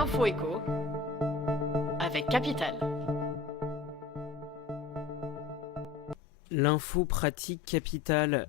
l'info éco avec Capital. L'info pratique Capital.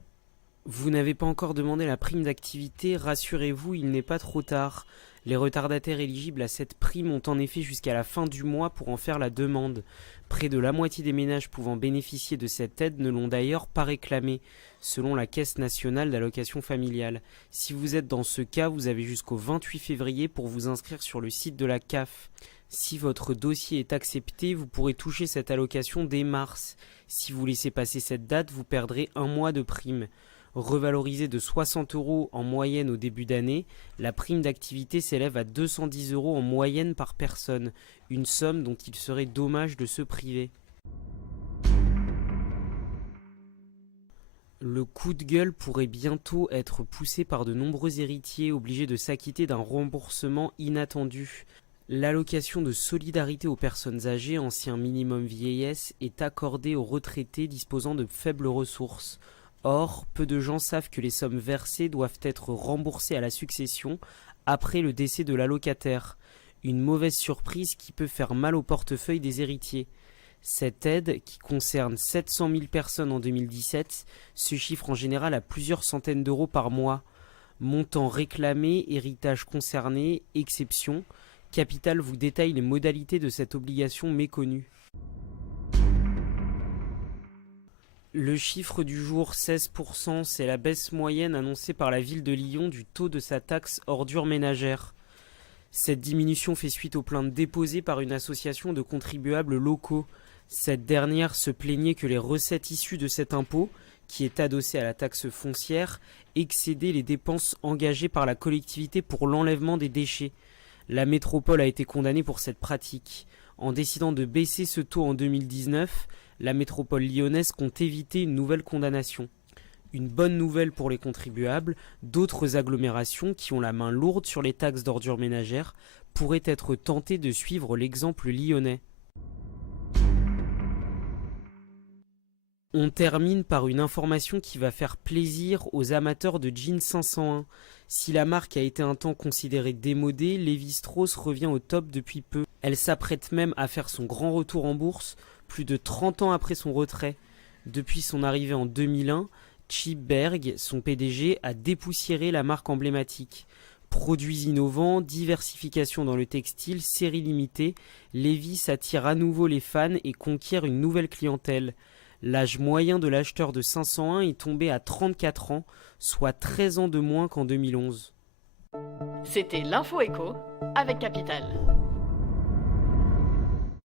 Vous n'avez pas encore demandé la prime d'activité, rassurez-vous, il n'est pas trop tard. Les retardataires éligibles à cette prime ont en effet jusqu'à la fin du mois pour en faire la demande. Près de la moitié des ménages pouvant bénéficier de cette aide ne l'ont d'ailleurs pas réclamée, selon la Caisse nationale d'allocation familiale. Si vous êtes dans ce cas, vous avez jusqu'au 28 février pour vous inscrire sur le site de la CAF. Si votre dossier est accepté, vous pourrez toucher cette allocation dès mars. Si vous laissez passer cette date, vous perdrez un mois de prime. Revalorisée de 60 € en moyenne au début d'année, la prime d'activité s'élève à 210 € en moyenne par personne, une somme dont il serait dommage de se priver. Le coup de gueule pourrait bientôt être poussé par de nombreux héritiers obligés de s'acquitter d'un remboursement inattendu. L'allocation de solidarité aux personnes âgées, ancien minimum vieillesse, est accordée aux retraités disposant de faibles ressources. Or, peu de gens savent que les sommes versées doivent être remboursées à la succession après le décès de l'allocataire. Une mauvaise surprise qui peut faire mal au portefeuille des héritiers. Cette aide, qui concerne 700 000 personnes en 2017, se chiffre en général à plusieurs centaines d'euros par mois. Montant réclamé, héritage concerné, exception. Capital vous détaille les modalités de cette obligation méconnue. Le chiffre du jour, 16%, c'est la baisse moyenne annoncée par la ville de Lyon du taux de sa taxe ordures ménagères. Cette diminution fait suite aux plaintes déposées par une association de contribuables locaux. Cette dernière se plaignait que les recettes issues de cet impôt, qui est adossé à la taxe foncière, excédaient les dépenses engagées par la collectivité pour l'enlèvement des déchets. La métropole a été condamnée pour cette pratique. En décidant de baisser ce taux en 2019, la métropole lyonnaise compte éviter une nouvelle condamnation. Une bonne nouvelle pour les contribuables, d'autres agglomérations qui ont la main lourde sur les taxes d'ordures ménagères pourraient être tentées de suivre l'exemple lyonnais. On termine par une information qui va faire plaisir aux amateurs de jeans 501. Si la marque a été un temps considérée démodée, Lévi-Strauss revient au top depuis peu. Elle s'apprête même à faire son grand retour en bourse, plus de 30 ans après son retrait. Depuis son arrivée en 2001, Chip Bergh, son PDG, a dépoussiéré la marque emblématique. Produits innovants, diversification dans le textile, série limitée, Levi's attire à nouveau les fans et conquiert une nouvelle clientèle. L'âge moyen de l'acheteur de 501 est tombé à 34 ans, soit 13 ans de moins qu'en 2011. C'était l'info éco avec Capital.